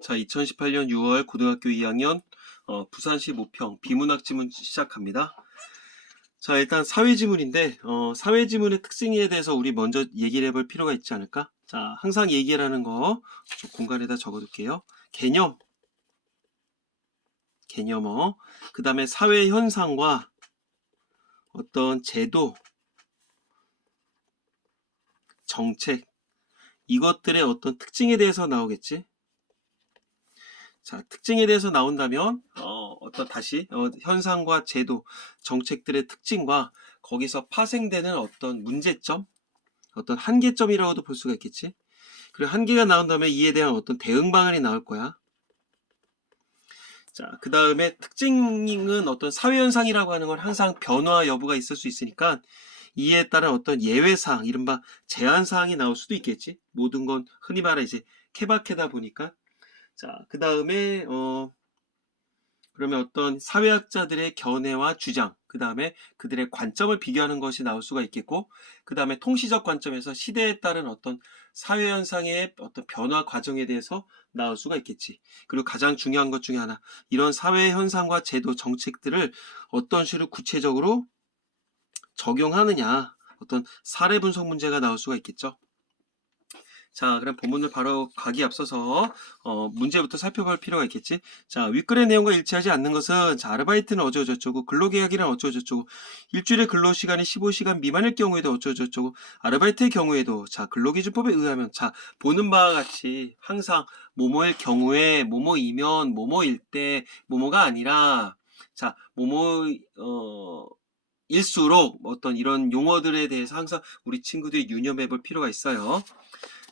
자, 2018년 6월 고등학교 2학년 부산시 모평 비문학 지문 시작합니다. 자, 일단 사회지문인데 사회지문의 특징에 대해서 우리 먼저 얘기를 해볼 필요가 있지 않을까? 자, 항상 얘기라는 거 공간에다 적어둘게요. 개념어, 그 다음에 사회 현상과 어떤 제도, 정책, 이것들의 어떤 특징에 대해서 나오겠지? 자, 특징에 대해서 나온다면 어떤 현상과 제도, 정책들의 특징과 거기서 파생되는 어떤 문제점, 어떤 한계점이라고도 볼 수가 있겠지. 그리고 한계가 나온다면 이에 대한 어떤 대응 방안이 나올 거야. 자, 그 다음에 특징은 어떤 사회현상이라고 하는 건 항상 변화 여부가 있을 수 있으니까 이에 따른 어떤 예외사항, 이른바 제한사항이 나올 수도 있겠지. 모든 건 흔히 말해 이제 케바케다 보니까. 자, 그 다음에 그러면 어떤 사회학자들의 견해와 주장, 그 다음에 그들의 관점을 비교하는 것이 나올 수가 있겠고, 그 다음에 통시적 관점에서 시대에 따른 어떤 사회현상의 어떤 변화 과정에 대해서 나올 수가 있겠지. 그리고 가장 중요한 것 중에 하나, 이런 사회현상과 제도, 정책들을 어떤 식으로 구체적으로 적용하느냐, 어떤 사례 분석 문제가 나올 수가 있겠죠. 자, 그럼 본문을 바로 가기 앞서서 문제부터 살펴볼 필요가 있겠지. 자, 윗글의 내용과 일치하지 않는 것은 자, 아르바이트는 어쩌고저쩌고, 근로계약이란 어쩌고저쩌고, 일주일의 근로시간이 15시간 미만일 경우에도 어쩌고저쩌고, 아르바이트의 경우에도 자, 근로기준법에 의하면 자, 보는 바와 같이 항상 뭐뭐일 경우에 뭐뭐이면 뭐뭐일 때 뭐뭐가 아니라 자, 일수록 어떤 이런 용어들에 대해서 항상 우리 친구들이 유념해 볼 필요가 있어요.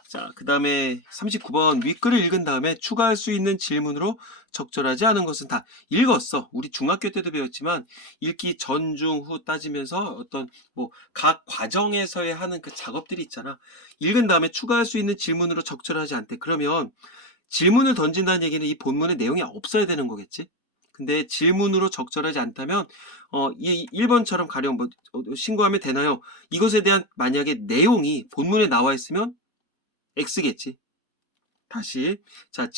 자, 그 다음에 39번 윗글을 읽은 다음에 추가할 수 있는 질문으로 적절하지 않은 것은 다 읽었어. 우리 중학교 때도 배웠지만 읽기 전, 중, 후 따지면서 어떤 뭐 각 과정에서의 하는 그 작업들이 있잖아. 읽은 다음에 추가할 수 있는 질문으로 적절하지 않대. 그러면 질문을 던진다는 얘기는 이 본문의 내용이 없어야 되는 거겠지? 근데 질문으로 적절하지 않다면 이 1번처럼 가령 뭐 신고하면 되나요? 이것에 대한 만약에 내용이 본문에 나와 있으면 X겠지. 다시 자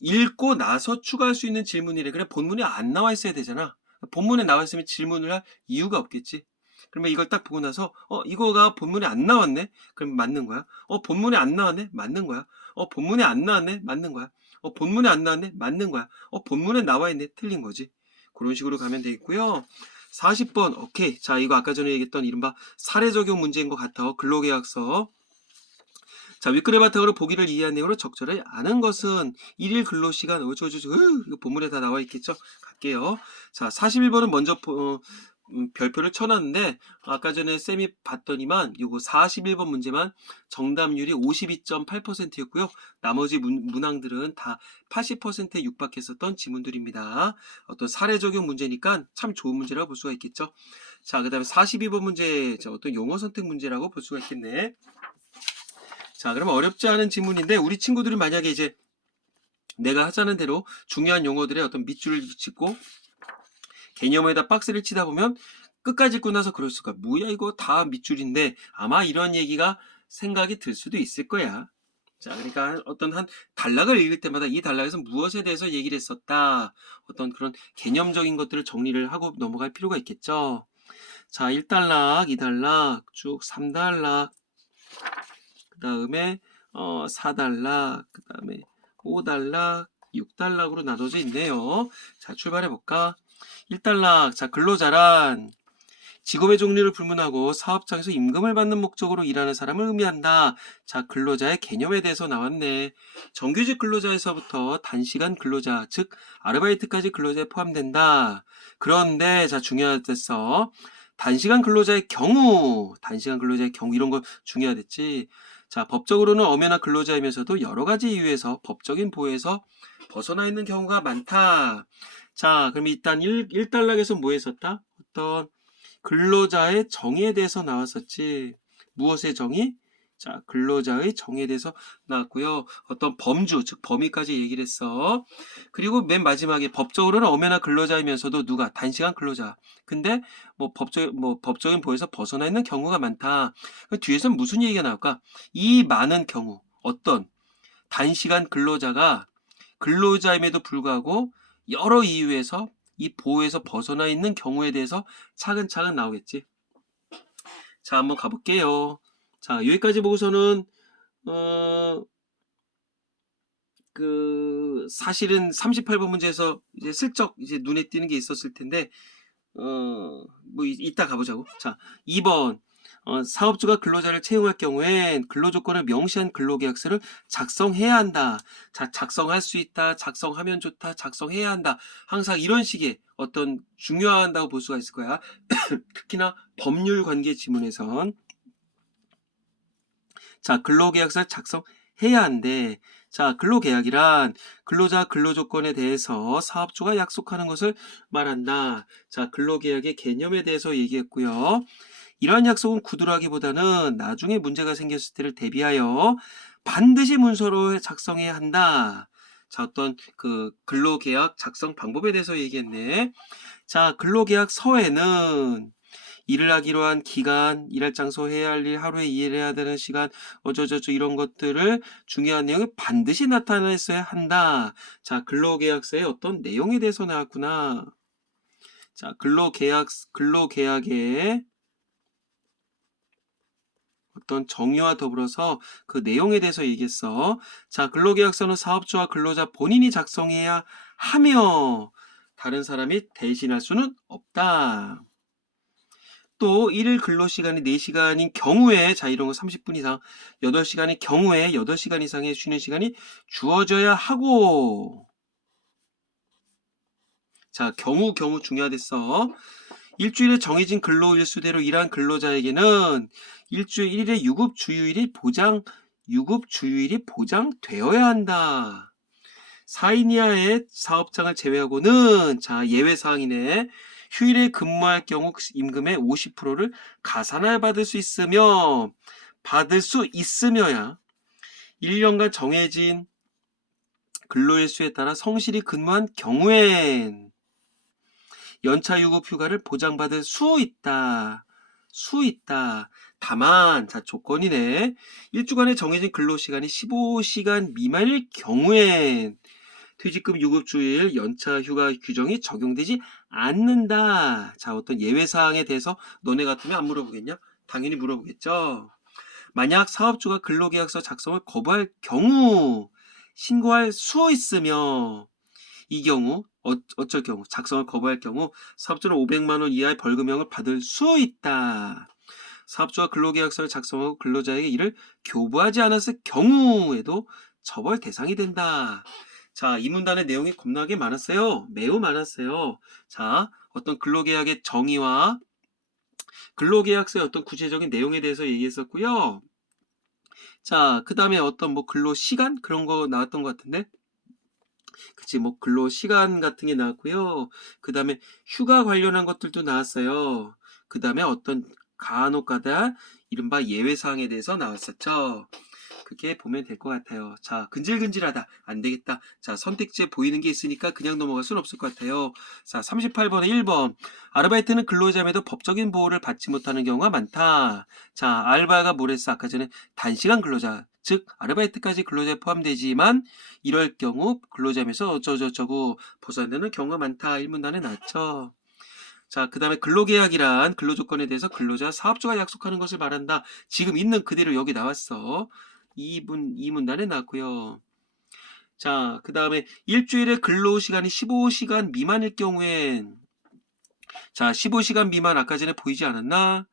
읽고 나서 추가할 수 있는 질문이래. 그래 본문에 안 나와 있어야 되잖아. 본문에 나와 있으면 질문을 할 이유가 없겠지. 그러면 이걸 딱 보고 나서 이거가 본문에 안 나왔네. 그럼 맞는 거야. 본문에 안 나왔네. 맞는 거야. 본문에 안 나왔네. 맞는 거야. 본문에 안 나왔네. 맞는 거야. 본문에 나와 있네. 틀린 거지. 그런 식으로 가면 되겠고요. 40번 오케이. 자, 이거 아까 전에 얘기했던 이른바 사례 적용 문제인 것 같아. 근로계약서. 자, 윗글의 바탕으로 보기를 이해한 내용으로 적절하지 않은 것은 일일 근로시간 이거 본문에 다 나와 있겠죠? 갈게요. 자, 41번은 먼저 별표를 쳐놨는데 아까 전에 쌤이 봤더니만 요거 41번 문제만 정답률이 52.8%였고요. 나머지 문항들은 다 80%에 육박했었던 지문들입니다. 어떤 사례 적용 문제니까 참 좋은 문제라고 볼 수가 있겠죠. 자, 그 다음에 42번 문제 어떤 용어 선택 문제라고 볼 수가 있겠네. 자, 그러면 어렵지 않은 지문인데 우리 친구들이 만약에 이제 내가 하자는 대로 중요한 용어들의 어떤 밑줄을 짓고 개념에다 박스를 치다 보면 끝까지 읽고 나서 그럴 수가 뭐야 이거 다 밑줄인데 아마 이런 얘기가 생각이 들 수도 있을 거야. 자, 그러니까 어떤 한 단락을 읽을 때마다 이 단락에서 무엇에 대해서 얘기를 했었다. 어떤 그런 개념적인 것들을 정리를 하고 넘어갈 필요가 있겠죠. 자, 1단락, 2단락, 쭉 3단락, 그 다음에 4단락, 그 다음에 5단락, 6단락으로 나눠져 있네요. 자, 출발해 볼까? 1단락, 자, 근로자란 직업의 종류를 불문하고 사업장에서 임금을 받는 목적으로 일하는 사람을 의미한다. 자, 근로자의 개념에 대해서 나왔네. 정규직 근로자에서부터 단시간 근로자, 즉 아르바이트까지 근로자에 포함된다. 그런데 자, 중요하댔어. 단시간 근로자의 경우 이런 거 중요하댔지. 자, 법적으로는 엄연한 근로자이면서도 여러 가지 이유에서 법적인 보호에서 벗어나 있는 경우가 많다. 자, 그럼 일단 1단락에서 뭐 했었다? 어떤 근로자의 정의에 대해서 나왔었지. 무엇의 정의? 자, 근로자의 정의에 대해서 나왔고요. 어떤 범주, 즉 범위까지 얘기를 했어. 그리고 맨 마지막에 법적으로는 엄연한 근로자이면서도 누가? 단시간 근로자. 근데 법적인 보호에서 벗어나 있는 경우가 많다. 뒤에서는 무슨 얘기가 나올까? 이 많은 경우, 어떤 단시간 근로자가 근로자임에도 불구하고 여러 이유에서 이 보호에서 벗어나 있는 경우에 대해서 차근차근 나오겠지. 자, 한번 가볼게요. 자, 여기까지 보고서는 사실은 38번 문제에서 이제 슬쩍 이제 눈에 띄는 게 있었을 텐데, 뭐 이따 가보자고. 자, 2번. 사업주가 근로자를 채용할 경우엔 근로조건을 명시한 근로계약서를 작성해야 한다. 자, 작성할 수 있다, 작성하면 좋다, 작성해야 한다. 항상 이런 식의 어떤 중요하다고 볼 수가 있을 거야. 특히나 법률 관계 지문에선. 자, 근로계약서를 작성해야 한대. 자, 근로계약이란 근로자 근로조건에 대해서 사업주가 약속하는 것을 말한다. 자, 근로계약의 개념에 대해서 얘기했고요. 이러한 약속은 구두라기보다는 나중에 문제가 생겼을 때를 대비하여 반드시 문서로 작성해야 한다. 자, 어떤 근로계약 작성 방법에 대해서 얘기했네. 자, 근로계약서에는 일을 하기로 한 기간, 일할 장소, 해야 할 일, 하루에 일해야 되는 시간, 어쩌저쩌 이런 것들을 중요한 내용이 반드시 나타냈어야 한다. 자, 근로계약서의 어떤 내용에 대해서 나왔구나. 자, 근로계약의 어떤 정의와 더불어서 그 내용에 대해서 얘기했어. 자, 근로계약서는 사업주와 근로자 본인이 작성해야 하며 다른 사람이 대신할 수는 없다. 또 일일 근로시간이 4시간인 경우에, 자, 이런 거 30분 이상, 8시간인 경우에 8시간 이상의 쉬는 시간이 주어져야 하고, 자, 경우 중요하댔어. 일주일에 정해진 근로 일수대로 일한 근로자에게는 일주일 1일의 유급 주휴일이 보장되어야 한다. 4인 이하의 사업장을 제외하고는, 자, 예외사항이네. 휴일에 근무할 경우 임금의 50%를 가산할 받을 수 있으며야 1년간 정해진 근로일수에 따라 성실히 근무한 경우엔 연차 유급 휴가를 보장받을 수 있다. 다만, 자, 조건이네. 일주간에 정해진 근로시간이 15시간 미만일 경우엔 퇴직금 유급주일 연차 휴가 규정이 적용되지 않는다. 자, 어떤 예외사항에 대해서 너네 같으면 안 물어보겠냐? 당연히 물어보겠죠. 만약 사업주가 근로계약서 작성을 거부할 경우 신고할 수 있으며 이 경우 어쩔 경우 작성을 거부할 경우 사업주는 500만 원 이하의 벌금형을 받을 수 있다. 사업주가 근로계약서를 작성하고 근로자에게 이를 교부하지 않았을 경우에도 처벌 대상이 된다. 자, 이 문단의 내용이 겁나게 많았어요. 매우 많았어요. 자, 어떤 근로계약의 정의와 근로계약서의 어떤 구체적인 내용에 대해서 얘기했었고요. 자, 그 다음에 어떤 뭐 근로시간? 그런 거 나왔던 것 같은데? 그치, 뭐 근로시간 같은 게 나왔고요. 그 다음에 휴가 관련한 것들도 나왔어요. 그 다음에 어떤 간혹가다 이른바 예외사항에 대해서 나왔었죠. 그렇게 보면 될 것 같아요. 자, 근질근질하다. 안 되겠다. 자, 선택지에 보이는 게 있으니까 그냥 넘어갈 수는 없을 것 같아요. 자, 38번에 1번. 아르바이트는 근로자임에도 법적인 보호를 받지 못하는 경우가 많다. 자, 알바가 뭐랬어? 아까 전에 단시간 근로자. 즉, 아르바이트까지 근로자에 포함되지만 이럴 경우 근로자임에서 어쩌고저쩌고 벗어나는 경우가 많다. 1문단에 나왔죠. 자, 그 다음에 근로계약이란 근로조건에 대해서 근로자, 사업주가 약속하는 것을 말한다. 지금 있는 그대로 여기 나왔어. 이 문단에 나왔고요. 자, 그 다음에 일주일에 근로시간이 15시간 미만일 경우엔, 자, 15시간 미만 아까 전에 보이지 않았나?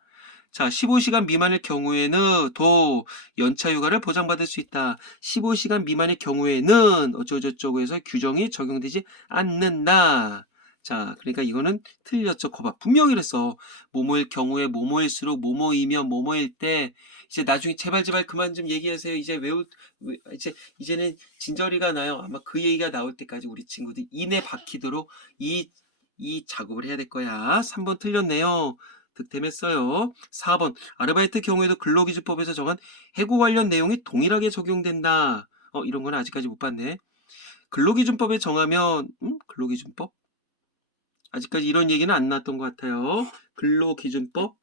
자, 15시간 미만일 경우에는 또 연차 휴가를 보장받을 수 있다. 15시간 미만일 경우에는 어쩌고저쩌고 해서 규정이 적용되지 않는다. 자, 그러니까 이거는 틀렸죠. 거봐. 분명히 그랬어. 뭐뭐일 경우에 뭐뭐일수록 뭐뭐이면 뭐뭐일 때 이제 나중에 제발 그만 좀 얘기하세요. 이제는 진저리가 나요. 아마 그 얘기가 나올 때까지 우리 친구들 이내 박히도록 이 작업을 해야 될 거야. 3번 틀렸네요. 득템했어요. 4번 아르바이트 경우에도 근로기준법에서 정한 해고 관련 내용이 동일하게 적용된다. 이런 건 아직까지 못 봤네. 근로기준법에 정하면 근로기준법? 아직까지 이런 얘기는 안 나왔던 것 같아요. 근로기준법?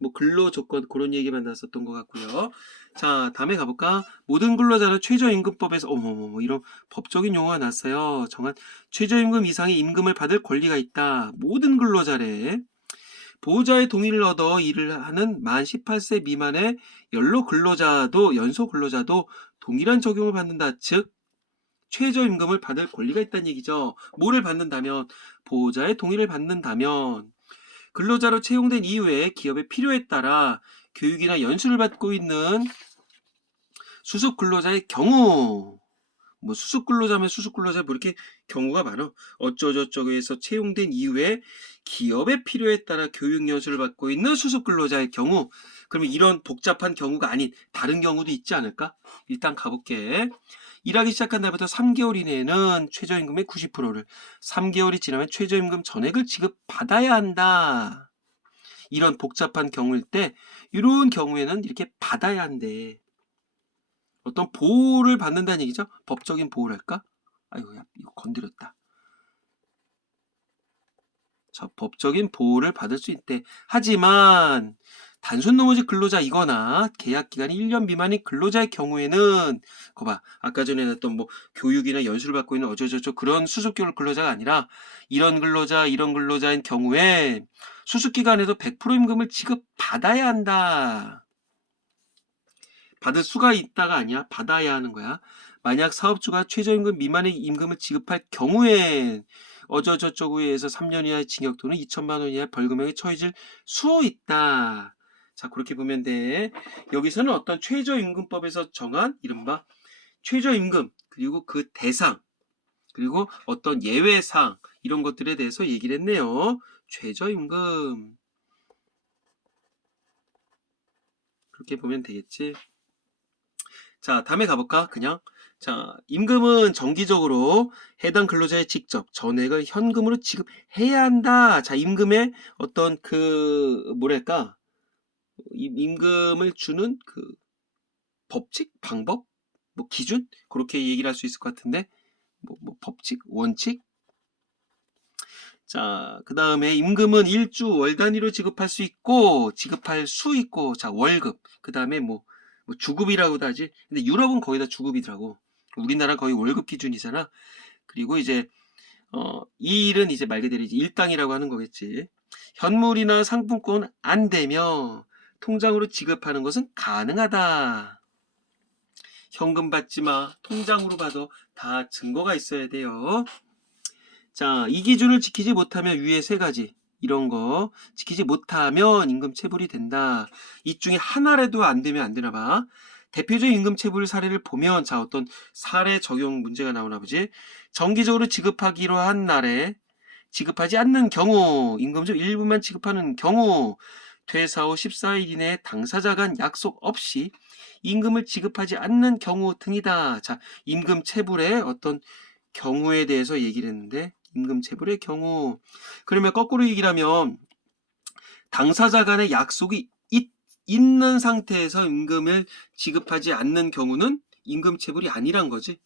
뭐 근로 조건 그런 얘기만 나왔었던 것 같고요. 자, 다음에 가볼까? 모든 근로자는 최저임금법에서 어머머머 이런 법적인 용어가 났어요. 정한 최저임금 이상의 임금을 받을 권리가 있다. 모든 근로자래. 보호자의 동의를 얻어 일을 하는 만 18세 미만의 연소 근로자도 동일한 적용을 받는다. 즉 최저임금을 받을 권리가 있다는 얘기죠. 뭐를 받는다면 보호자의 동의를 받는다면 근로자로 채용된 이후에 기업의 필요에 따라 교육이나 연수를 받고 있는 수습 근로자의 경우 뭐 수습 근로자면 수습 근로자 뭐 이렇게 경우가 많아. 어쩌저쩌고에서 채용된 이후에 기업의 필요에 따라 교육 연수를 받고 있는 수습 근로자의 경우 그러면 이런 복잡한 경우가 아닌 다른 경우도 있지 않을까? 일단 가볼게. 일하기 시작한 날부터 3개월 이내에는 최저임금의 90%를 3개월이 지나면 최저임금 전액을 지급받아야 한다. 이런 복잡한 경우일 때 이런 경우에는 이렇게 받아야 한대. 어떤 보호를 받는다는 얘기죠. 법적인 보호랄까? 아이고 야, 이거 건드렸다. 자, 법적인 보호를 받을 수 있대. 하지만 단순 노무직 근로자이거나 계약 기간이 1년 미만인 근로자의 경우에는 거봐 아까 전에 했던 뭐 교육이나 연수를 받고 있는 어쩌저쩌 그런 수습교육 근로자가 아니라 이런 근로자인 경우에 수습기간에도 100% 임금을 지급받아야 한다. 받을 수가 있다가 아니야. 받아야 하는 거야. 만약 사업주가 최저임금 미만의 임금을 지급할 경우엔 어쩌저쩌고에 의해서 3년 이하의 징역 또는 2천만 원 이하의 벌금형에 처해질 수 있다. 자, 그렇게 보면 돼. 여기서는 어떤 최저임금법에서 정한 이른바 최저임금 그리고 그 대상 그리고 어떤 예외사항 이런 것들에 대해서 얘기를 했네요. 최저임금 그렇게 보면 되겠지. 자, 다음에 가볼까? 그냥. 자, 임금은 정기적으로 해당 근로자에 직접 전액을 현금으로 지급해야 한다. 자, 임금의 어떤 뭐랄까? 임금을 주는 그 법칙? 방법? 뭐 기준? 그렇게 얘기를 할 수 있을 것 같은데. 뭐 법칙? 원칙? 자, 그 다음에 임금은 일주 월 단위로 지급할 수 있고, 자, 월급. 그 다음에 뭐 주급이라고도 하지. 근데 유럽은 거의 다 주급이더라고. 우리나라 거의 월급 기준이잖아. 그리고 이제, 이 일은 이제 말 그대로 이제 일당이라고 하는 거겠지. 현물이나 상품권 안 되며, 통장으로 지급하는 것은 가능하다. 현금 받지 마. 통장으로 봐도 다 증거가 있어야 돼요. 자, 이 기준을 지키지 못하면 위에 세 가지 이런 거 지키지 못하면 임금 체불이 된다. 이 중에 하나라도 안 되면 안 되나 봐. 대표적인 임금 체불 사례를 보면 자 어떤 사례 적용 문제가 나오나 보지. 정기적으로 지급하기로 한 날에 지급하지 않는 경우 임금 중 일부만 지급하는 경우 퇴사 후 14일 이내에 당사자 간 약속 없이 임금을 지급하지 않는 경우 등이다. 자, 임금 체불의 어떤 경우에 대해서 얘기를 했는데 임금 체불의 경우 그러면 거꾸로 얘기를 하면 당사자 간의 약속이 있는 상태에서 임금을 지급하지 않는 경우는 임금 체불이 아니란 거지.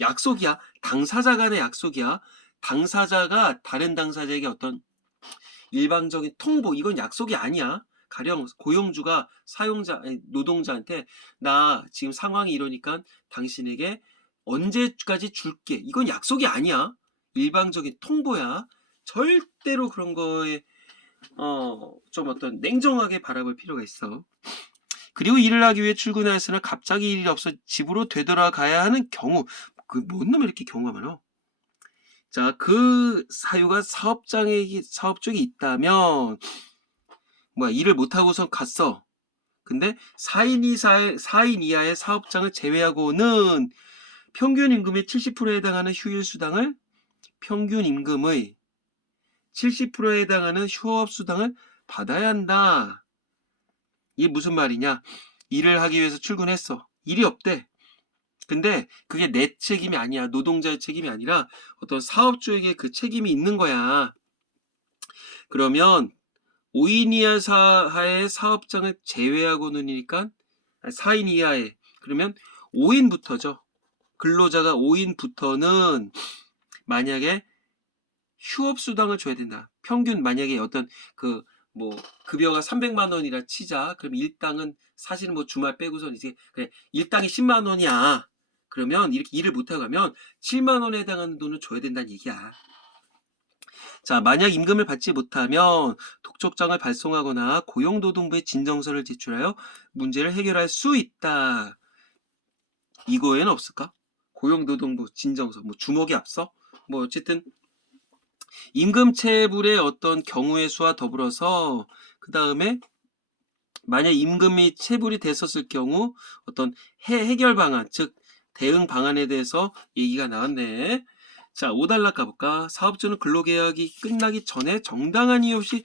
약속이야. 당사자 간의 약속이야. 당사자가 다른 당사자에게 어떤 일방적인 통보 이건 약속이 아니야. 가령 고용주가 노동자한테 나 지금 상황이 이러니까 당신에게 언제까지 줄게. 이건 약속이 아니야. 일방적인 통보야. 절대로 그런 거에 좀 어떤 냉정하게 바라볼 필요가 있어. 그리고 일을 하기 위해 출근하였으나 갑자기 일이 없어 집으로 되돌아가야 하는 경우 뭔 놈에 이렇게 경우가 많아. 자, 그 사유가 사업적이 있다면 일을 못하고선 갔어. 근데 4인 이하의 사업장을 제외하고는 평균 임금의 70%에 해당하는 휴일수당을 평균 임금의 70%에 해당하는 휴업수당을 받아야 한다. 이게 무슨 말이냐? 일을 하기 위해서 출근했어. 일이 없대. 근데 그게 내 책임이 아니야. 노동자의 책임이 아니라 어떤 사업주에게 그 책임이 있는 거야. 그러면 5인 이하 하의 사업장을 제외하고는이니까 4인 이하에 그러면 5인부터죠. 근로자가 5인부터는 만약에 휴업수당을 줘야 된다. 평균 만약에 어떤 뭐 급여가 300만 원이라 치자. 그럼 일당은 사실은 뭐 주말 빼고선 이제 그래 일당이 10만 원이야. 그러면 이렇게 일을 못하고 가면 7만 원에 해당하는 돈을 줘야 된다는 얘기야. 자, 만약 임금을 받지 못하면 독촉장을 발송하거나 고용노동부에 진정서를 제출하여 문제를 해결할 수 있다. 이거에는 없을까? 고용노동부 진정서, 뭐 주목이 앞서? 뭐 어쨌든 임금체불의 어떤 경우의 수와 더불어서 그 다음에 만약 임금이 체불이 됐었을 경우 어떤 해결 방안, 즉 대응 방안에 대해서 얘기가 나왔네. 자, 5단락 가볼까? 사업주는 근로계약이 끝나기 전에 정당한 이유 없이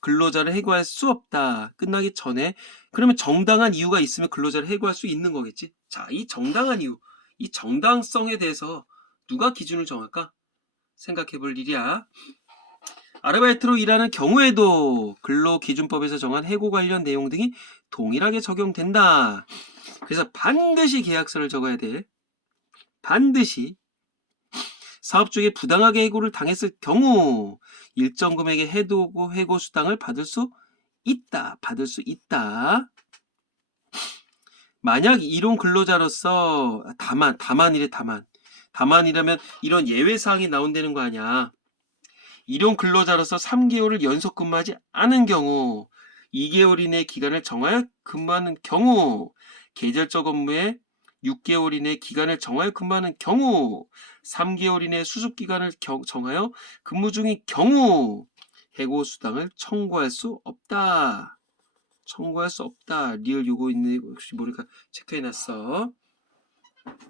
근로자를 해고할 수 없다. 끝나기 전에. 그러면 정당한 이유가 있으면 근로자를 해고할 수 있는 거겠지. 자, 이 정당한 이유, 이 정당성에 대해서 누가 기준을 정할까? 생각해 볼 일이야. 아르바이트로 일하는 경우에도 근로기준법에서 정한 해고 관련 내용 등이 동일하게 적용된다. 그래서 반드시 계약서를 적어야 돼. 반드시. 사업 중에 부당하게 해고를 당했을 경우 일정 금액의 해고 수당을 받을 수 있다. 받을 수 있다. 만약 일용 근로자로서 다만이래. 다만이라면 이런 예외사항이 나온다는 거 아니야. 일용 근로자로서 3개월을 연속 근무하지 않은 경우 2개월 이내 기간을 정하여 근무하는 경우 계절적 업무에 6개월 이내 기간을 정하여 근무하는 경우 3개월 이내 수습기간을 정하여 근무 중인 경우 해고수당을 청구할 수 없다. 청구할 수 없다. 리얼 요거 있네. 혹시 모르니까 체크해놨어.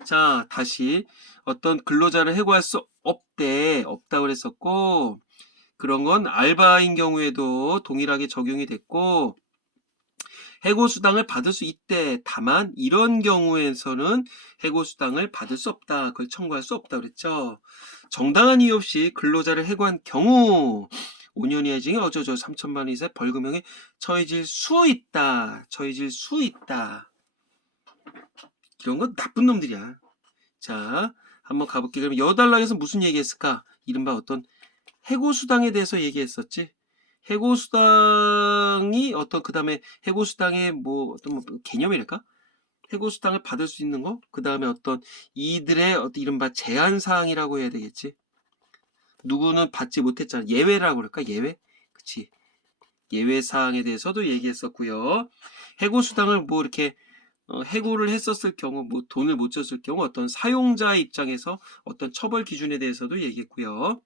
자, 다시 어떤 근로자를 해고할 수 없대. 없다고 그랬었고 그런 건 알바인 경우에도 동일하게 적용이 됐고 해고수당을 받을 수 있대. 다만 이런 경우에서는 해고수당을 받을 수 없다. 그걸 청구할 수 없다 그랬죠. 정당한 이유 없이 근로자를 해고한 경우 5년 이하 징역 어쩌죠 3천만 원 이상 벌금형에 처해질 수 있다. 처해질 수 있다. 이런 건 나쁜 놈들이야. 자, 한번 가볼게요. 그럼 여달락에서 무슨 얘기했을까? 이른바 어떤 해고수당에 대해서 얘기했었지. 해고수당이 어떤 그 다음에 해고수당의 뭐 어떤 뭐 개념이랄까? 해고수당을 받을 수 있는 거? 그 다음에 어떤 이들의 어떤 이른바 제한사항이라고 해야 되겠지. 누구는 받지 못했잖아. 예외라고 그럴까? 예외? 그치. 예외사항에 대해서도 얘기했었고요. 해고수당을 뭐 이렇게 해고를 했었을 경우, 뭐 돈을 못 줬을 경우 어떤 사용자의 입장에서 어떤 처벌 기준에 대해서도 얘기했고요.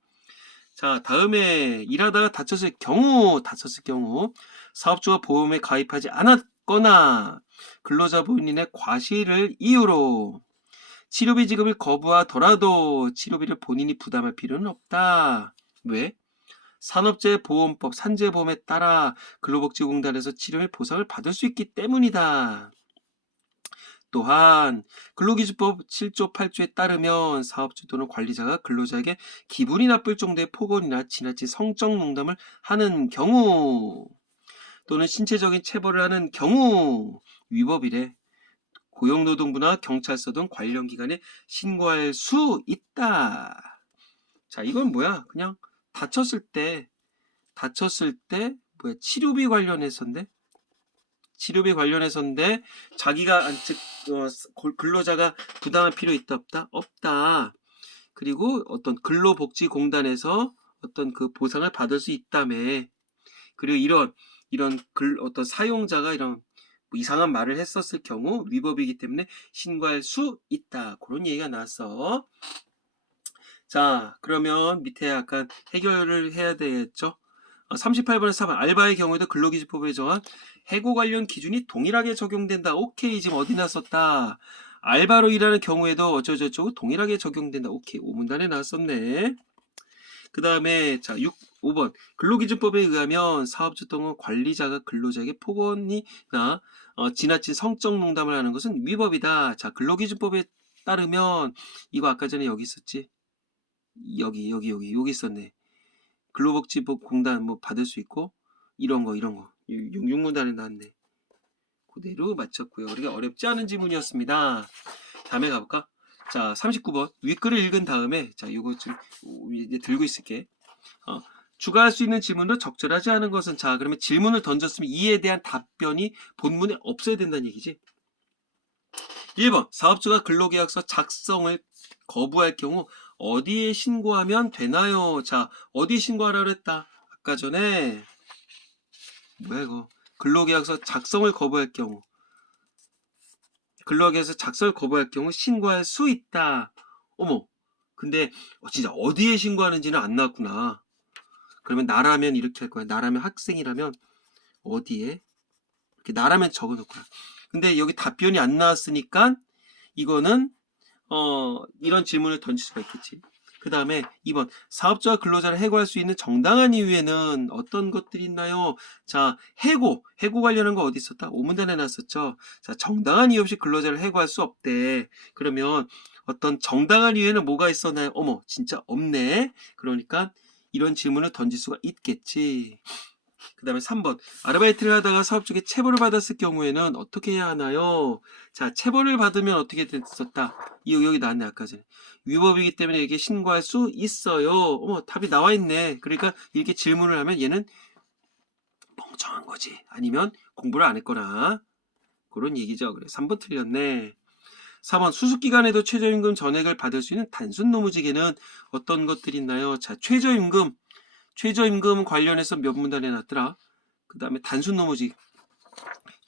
자, 다음에 일하다가 다쳤을 경우 사업주가 보험에 가입하지 않았거나 근로자 본인의 과실을 이유로 치료비 지급을 거부하더라도 치료비를 본인이 부담할 필요는 없다. 왜? 산업재해보험법 산재보험에 따라 근로복지공단에서 치료비 보상을 받을 수 있기 때문이다. 또한 근로기준법 7조 8조에 따르면 사업주 또는 관리자가 근로자에게 기분이 나쁠 정도의 폭언이나 지나친 성적 농담을 하는 경우 또는 신체적인 체벌을 하는 경우 위법이래. 고용노동부나 경찰서 등 관련 기관에 신고할 수 있다. 자, 이건 뭐야? 그냥 다쳤을 때 치료비 관련해서인데 치료비 관련해서인데 자기가 즉 근로자가 부담할 필요 있다 없다? 없다. 그리고 어떤 근로복지공단에서 어떤 그 보상을 받을 수 있다며. 그리고 이런 어떤 사용자가 이런 뭐 이상한 말을 했었을 경우 위법이기 때문에 신고할 수 있다. 그런 얘기가 나왔어. 자, 그러면 밑에 약간 해결을 해야 되겠죠? 38번에서 4번 알바의 경우에도 근로기준법에 정한 해고 관련 기준이 동일하게 적용된다. 오케이, 지금 어디나 썼다. 알바로 일하는 경우에도 어쩌고저쩌고 동일하게 적용된다. 오케이, 5문단에 나왔었네. 그 다음에 자 5번 근로기준법에 의하면 사업주 또는 관리자가 근로자에게 폭언이나 지나친 성적 농담을 하는 것은 위법이다. 자, 근로기준법에 따르면 이거 아까 전에 여기 있었지. 여기 있었네. 근로복지법공단 뭐 받을 수 있고 이런 거 6문단에 나왔네. 그대로 맞췄고요. 우리가 어렵지 않은 지문이었습니다. 다음에 가볼까? 자, 39번 윗글을 읽은 다음에 자, 요거 좀 이제 들고 있을게. 추가할 수 있는 질문도 적절하지 않은 것은, 자, 그러면 질문을 던졌으면 이에 대한 답변이 본문에 없어야 된다는 얘기지. 1번, 사업주가 근로계약서 작성을 거부할 경우 어디에 신고하면 되나요? 자, 어디에 신고하라 그랬다? 아까 전에 뭐야 이거? 근로계약서 작성을 거부할 경우, 근로계약서 작성을 거부할 경우 신고할 수 있다. 어머, 근데 진짜 어디에 신고하는지는 안 나왔구나. 그러면 나라면 이렇게 할 거야. 나라면, 학생이라면 어디에? 이렇게 나라면 적어놓을 거야. 근데 여기 답변이 안 나왔으니까 이거는 이런 질문을 던질 수가 있겠지. 그 다음에 2번, 사업자와 근로자를 해고할 수 있는 정당한 이유에는 어떤 것들이 있나요? 자, 해고 관련한 거 어디 있었다? 오문단에 놨었죠. 자, 정당한 이유 없이 근로자를 해고할 수 없대. 그러면 어떤 정당한 이유에는 뭐가 있었나요? 어머, 진짜 없네. 그러니까 이런 질문을 던질 수가 있겠지. 그 다음에 3번, 아르바이트를 하다가 사업 쪽에 체벌을 받았을 경우에는 어떻게 해야 하나요? 자, 체벌을 받으면 어떻게 됐었다? 여기 나왔네, 아까 전에. 위법이기 때문에 이게 신고할 수 있어요. 어머, 답이 나와 있네. 그러니까 이렇게 질문을 하면 얘는 멍청한 거지. 아니면 공부를 안 했거나. 그런 얘기죠. 그래, 3번 틀렸네. 4번, 수습기간에도 최저임금 전액을 받을 수 있는 단순 노무직에는 어떤 것들이 있나요? 자, 최저임금 관련해서 몇 문단에 놨더라? 그 다음에 단순 노무직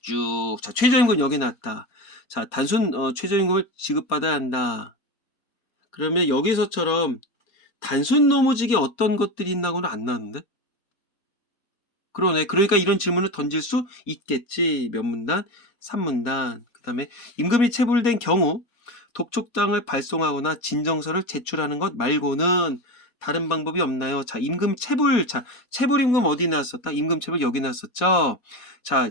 쭉. 자, 최저임금 여기 놨다. 자, 단순 최저임금을 지급받아야 한다. 그러면 여기서처럼 단순 노무직에 어떤 것들이 있나고는 안 나왔는데? 그러네. 그러니까 이런 질문을 던질 수 있겠지. 몇 문단? 3문단. 그 다음에 임금이 체불된 경우 독촉장을 발송하거나 진정서를 제출하는 것 말고는 다른 방법이 없나요? 자, 임금 체불. 자, 체불 임금 어디 나왔었다? 임금 체불 여기 나왔었죠? 자,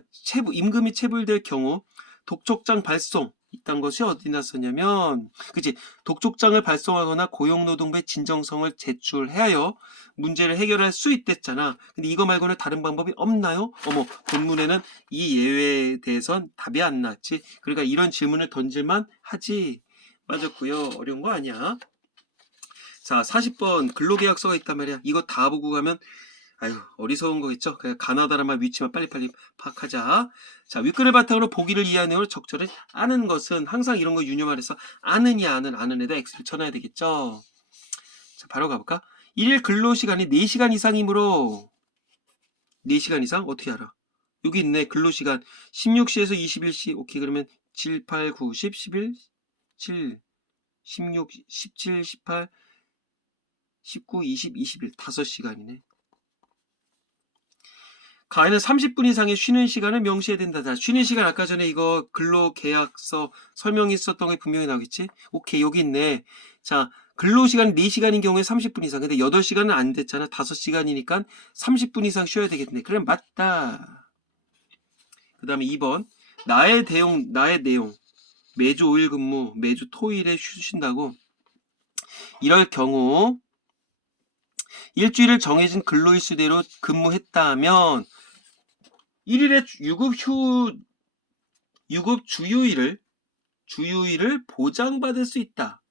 임금이 체불될 경우 독촉장 발송. 이딴 것이 어디 나왔었냐면, 그치? 독촉장을 발송하거나 고용노동부에 진정성을 제출하여 문제를 해결할 수 있댔잖아. 근데 이거 말고는 다른 방법이 없나요? 어머, 본문에는 이 예외에 대해선 답이 안 나왔지. 그러니까 이런 질문을 던질만 하지. 맞았고요. 어려운 거 아니야. 자, 40번 근로계약서가 있단 말이야. 이거 다 보고 가면 아유, 어리석은 거겠죠? 그냥 가나다란 말 위치만 빨리빨리 파악하자. 자, 윗글을 바탕으로 보기를 이해하는 내용을 적절히 아는 것은 항상 이런 거 유념하래서 아느냐 아는에다 X를 쳐놔야 되겠죠? 자, 바로 가볼까? 1일 근로시간이 4시간 이상이므로 4시간 이상? 어떻게 알아? 여기 있네. 근로시간 16시에서 21시. 오케이. 그러면 7, 8, 9, 10, 11, 7, 16, 17, 18, 19, 20, 21. 5시간이네. 가에는 30분 이상의 쉬는 시간을 명시해야 된다. 자, 쉬는 시간 아까 전에 이거 근로계약서 설명이 있었던 게 분명히 나오겠지? 오케이, 여기 있네. 자, 근로시간 4시간인 경우에 30분 이상. 근데 8시간은 안 됐잖아. 5시간이니까 30분 이상 쉬어야 되겠네. 그럼 맞다. 그 다음에 2번. 나의 내용. 매주 5일 근무, 매주 토일에 쉰다고. 이럴 경우 일주일을 정해진 근로일수대로 근무했다면 1일의 유급 주휴일을 보장받을 수 있다.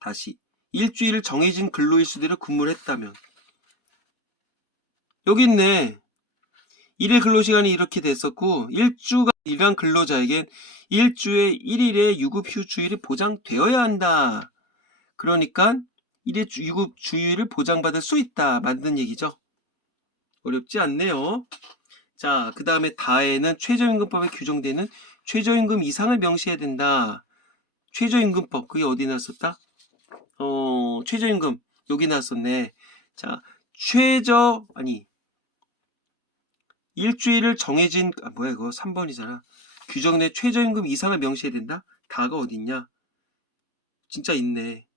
다시 일주일을 정해진 근로일수대로 근무를 했다면 여기 있네. 1일 근로시간이 이렇게 됐었고 1주가 일한 근로자에겐 1주에 1일의 유급휴주일이 보장되어야 한다. 그러니까 1일 유급 주휴일을 보장받을 수 있다. 맞는 얘기죠. 어렵지 않네요. 자, 그 다음에 다에는 최저임금법에 규정되는 최저임금 이상을 명시해야 된다. 최저임금법, 그게 어디 나왔었다? 최저임금, 여기 나왔었네. 자, 일주일을 정해진, 뭐야, 이거 3번이잖아. 규정 내 최저임금 이상을 명시해야 된다? 다가 어딨냐? 진짜 있네.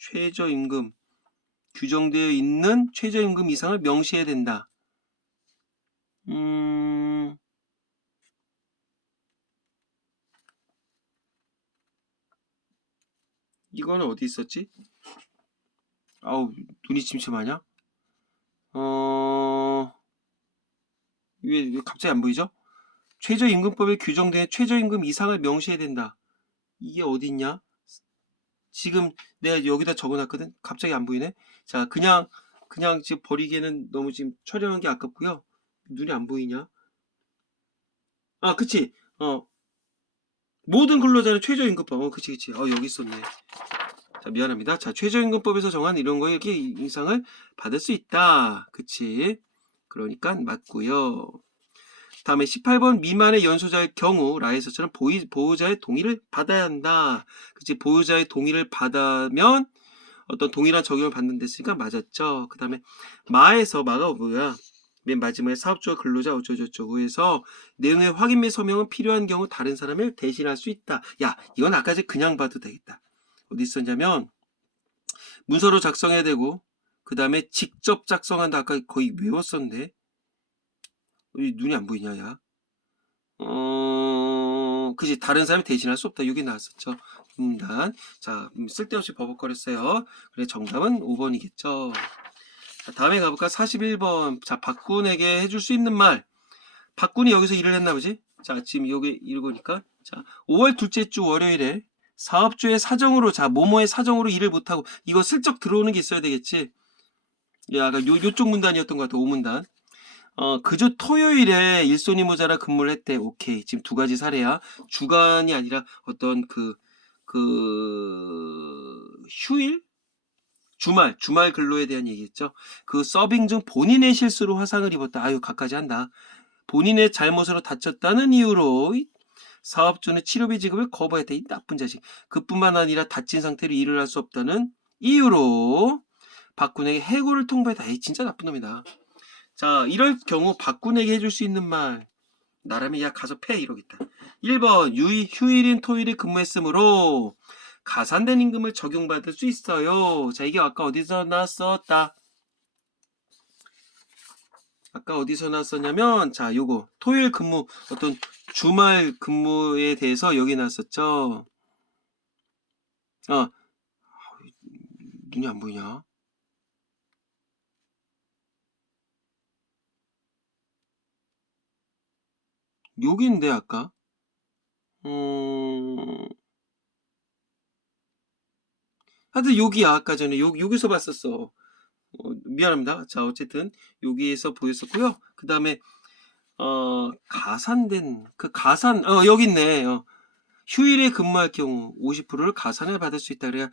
최저임금, 규정되어 있는 최저임금 이상을 명시해야 된다. 이거는 어디 있었지? 아우, 눈이 침침하냐? 왜 갑자기 안 보이죠? 최저임금법에 규정된 최저임금 이상을 명시해야 된다. 이게 어디 있냐? 지금 내가 여기다 적어놨거든? 갑자기 안 보이네? 자, 그냥 지금 버리기에는 너무 지금 촬영한 게 아깝고요. 눈이 안 보이냐? 아, 그치. 모든 근로자는 최저임금법. 그치. 여기 있었네. 자, 미안합니다. 자, 최저임금법에서 정한 이런 거에 이렇게 인상을 받을 수 있다. 그치. 그러니까 맞고요. 다음에 18번 미만의 연소자의 경우 라에서처럼 보호자의 동의를 받아야 한다. 그치. 보호자의 동의를 받으면 어떤 동일한 적용을 받는 데으니까 맞았죠. 그 다음에 마가 뭐야? 맨 마지막에 사업주와 근로자 어쩌고저쩌고 해서 내용의 확인 및 서명은 필요한 경우 다른 사람을 대신할 수 있다. 야, 이건 아까 그냥 봐도 되겠다. 어디 있었냐면 문서로 작성해야 되고 그 다음에 직접 작성한다. 아까 거의 외웠었는데 눈이 안 보이냐 야. 그지. 다른 사람이 대신할 수 없다. 여기 나왔었죠. 자, 쓸데없이 버벅거렸어요. 그래, 정답은 5번이겠죠. 자, 다음에 가볼까? 41번. 자, 박군에게 해줄 수 있는 말. 박군이 여기서 일을 했나 보지? 자, 지금 여기 읽으니까. 자, 5월 둘째 주 월요일에 사업주의 사정으로, 자, 모모의 사정으로 일을 못하고, 이거 슬쩍 들어오는 게 있어야 되겠지? 야, 아까 요쪽 문단이었던 것 같아, 5문단. 그주 토요일에 일손이 모자라 근무를 했대. 오케이. 지금 두 가지 사례야. 주간이 아니라 어떤 휴일? 주말 근로에 대한 얘기겠죠. 그 서빙 중 본인의 실수로 화상을 입었다. 아유, 갖가지 한다. 본인의 잘못으로 다쳤다는 이유로 사업주는 치료비 지급을 거부했다. 이 나쁜 자식. 그뿐만 아니라 다친 상태로 일을 할 수 없다는 이유로 박군에게 해고를 통보했다. 에이, 진짜 나쁜 놈이다. 자, 이럴 경우 박군에게 해줄 수 있는 말. 나라면 야 가서 패 이러겠다. 1번 휴일인 토요일에 근무했으므로 가산된 임금을 적용받을 수 있어요. 자, 이게 아까 어디서 나왔었다. 아까 어디서 나왔었냐면 자, 요거 토요일 근무 어떤 주말 근무에 대해서 여기 나왔었죠. 눈이 안 보이냐? 여기인데 아까 하여튼 여기야. 아까 전에 여기서 봤었어. 미안합니다. 자, 어쨌든 여기에서 보였었고요. 그 다음에 가산된 여기 있네. 휴일에 근무할 경우 50%를 가산을 받을 수 있다. 그래야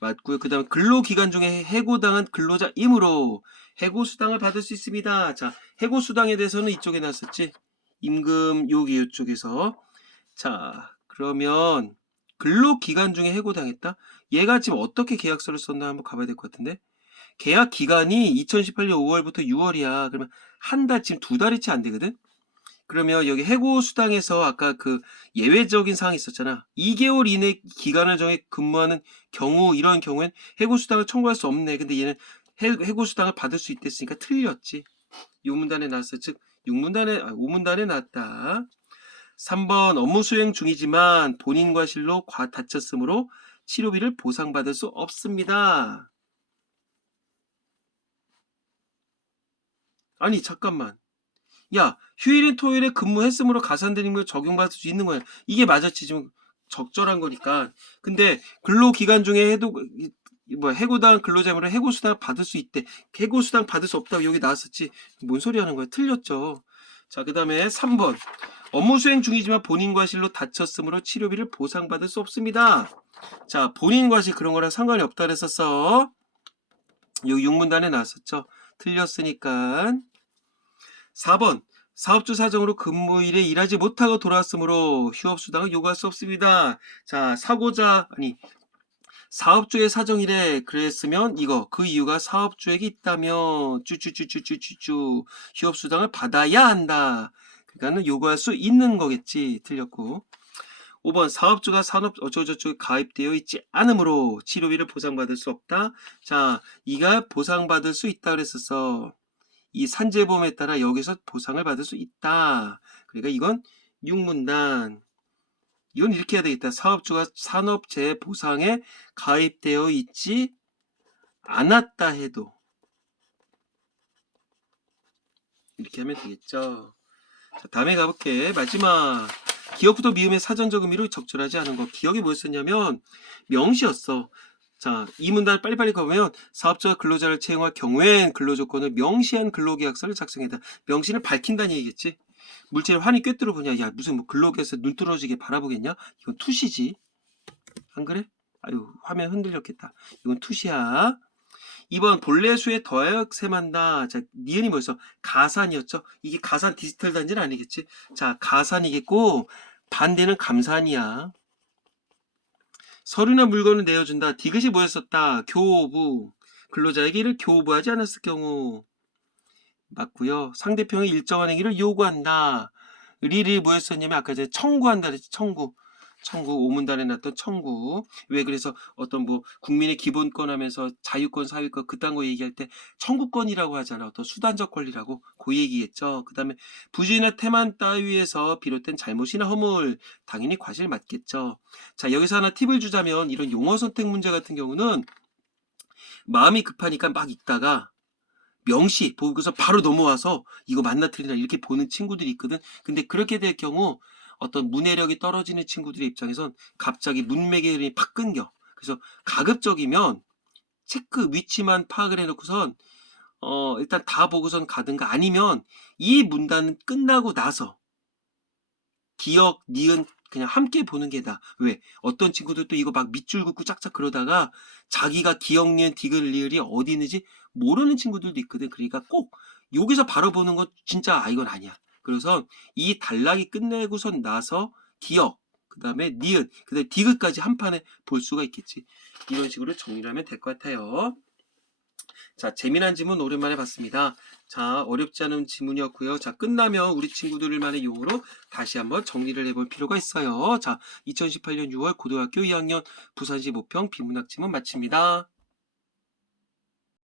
맞고요. 그 다음에 근로기간 중에 해고당한 근로자이므로 해고수당을 받을 수 있습니다. 자, 해고수당에 대해서는 이쪽에 나왔었지. 임금 여기 이쪽에서. 자, 그러면 근로기간 중에 해고당했다? 얘가 지금 어떻게 계약서를 썼나 한번 가봐야 될 것 같은데. 계약 기간이 2018년 5월부터 6월이야. 그러면 한 달, 지금 두 달이 채 안 되거든? 그러면 여기 해고수당에서 아까 그 예외적인 사항이 있었잖아. 2개월 이내 기간을 정해 근무하는 경우, 이런 경우엔 해고수당을 청구할 수 없네. 근데 얘는 해고수당을 받을 수 있댔으니까 틀렸지. 6문단에 나왔어. 즉, 5문단에 나왔다. 3번 업무 수행 중이지만 본인 과실로 다쳤으므로 치료비를 보상받을 수 없습니다. 아니, 잠깐만. 야, 휴일인 토요일에 근무했으므로 가산된 임금을 적용받을 수 있는 거야. 이게 맞았지. 지금 적절한 거니까. 근데 근로기간 중에 해고당 근로자면 해고수당 받을 수 있대. 해고수당 받을 수 없다고 여기 나왔었지. 뭔 소리 하는 거야. 틀렸죠. 자, 그 다음에 3번. 업무 수행 중이지만 본인 과실로 다쳤으므로 치료비를 보상받을 수 없습니다. 자, 본인 과실 그런 거랑 상관이 없다 그랬었어. 여기 6문단에 나왔었죠. 틀렸으니까. 4번. 사업주 사정으로 근무일에 일하지 못하고 돌아왔으므로 휴업수당을 요구할 수 없습니다. 자, 사업주의 사정이래 그랬으면 그 이유가 사업주에게 있다면 쭈쭈쭈쭈쭈쭈 휴업수당을 받아야 한다. 그러니까는 요구할 수 있는 거겠지. 틀렸고. 5번 사업주가 산업 어쩌고저쩌고 가입되어 있지 않으므로 치료비를 보상받을 수 없다. 자, 이가 보상받을 수 있다 그랬었어. 이 산재보험에 따라 여기서 보상을 받을 수 있다. 그러니까 이건 6문단. 이건 이렇게 해야 되겠다. 사업주가 산업재해 보상에 가입되어 있지 않았다 해도 이렇게 하면 되겠죠. 자, 다음에 가볼게. 마지막. 기업부도 미음의 사전적 의미로 적절하지 않은 거. 기억이 뭐였었냐면 명시였어. 자, 이 문단 빨리빨리 가보면 사업자가 근로자를 채용할 경우엔 근로조건을 명시한 근로계약서를 작성했다. 명시를 밝힌다는 얘기겠지. 물체를 환히 꿰뚫어 보냐. 야, 무슨 뭐 근로계약서 눈 뚫어지게 바라보겠냐. 이건 투시지. 안 그래? 아유, 화면 흔들렸겠다. 이건 투시야. 2번 본래 수에 더하여 셈한다. 자, 니은이 뭐였어? 가산이었죠? 이게 가산 디지털 단지는 아니겠지? 자, 가산이겠고 반대는 감산이야. 서류나 물건을 내어준다. 디귿이 뭐였었다? 교부. 근로자에게 이를 교부하지 않았을 경우 맞고요. 상대편의 일정한 행위를 요구한다. 리를 뭐였었냐면 아까 전에 청구한다 그랬지. 청구. 오문단에 났던 청구. 왜 그래서 어떤 뭐 국민의 기본권 하면서 자유권, 사유권 그딴 거 얘기할 때 청구권이라고 하잖아. 어떤 수단적 권리라고 그 얘기겠죠. 그 다음에 부주의나 태만 따위에서 비롯된 잘못이나 허물 당연히 과실 맞겠죠. 자, 여기서 하나 팁을 주자면 이런 용어 선택 문제 같은 경우는 마음이 급하니까 막 읽다가 명시 보고서 바로 넘어와서 이거 맞나 틀리나 이렇게 보는 친구들이 있거든. 근데 그렇게 될 경우 어떤 문해력이 떨어지는 친구들의 입장에선 갑자기 문맥의 흐름이 팍 끊겨. 그래서 가급적이면 체크 위치만 파악을 해놓고선 일단 다 보고선 가든가 아니면 이 문단은 끝나고 나서 기억, 니은 그냥 함께 보는 게 나아. 왜? 어떤 친구들도 이거 막 밑줄 긋고 짝짝 그러다가 자기가 기억, 니은, 디귿, 리을이 어디 있는지 모르는 친구들도 있거든. 그러니까 꼭 여기서 바로 보는 건 진짜 이건 아니야. 그래서 이 단락이 끝내고선 나서 기억, 그 다음에 니은, 그 다음에 디귿까지 한 판에 볼 수가 있겠지. 이런 식으로 정리를 하면 될 것 같아요. 자, 재미난 지문 오랜만에 봤습니다. 자, 어렵지 않은 지문이었고요. 자, 끝나면 우리 친구들만의 용어로 다시 한번 정리를 해볼 필요가 있어요. 자, 2018년 6월 고등학교 2학년 부산시 모평 비문학 지문 마칩니다.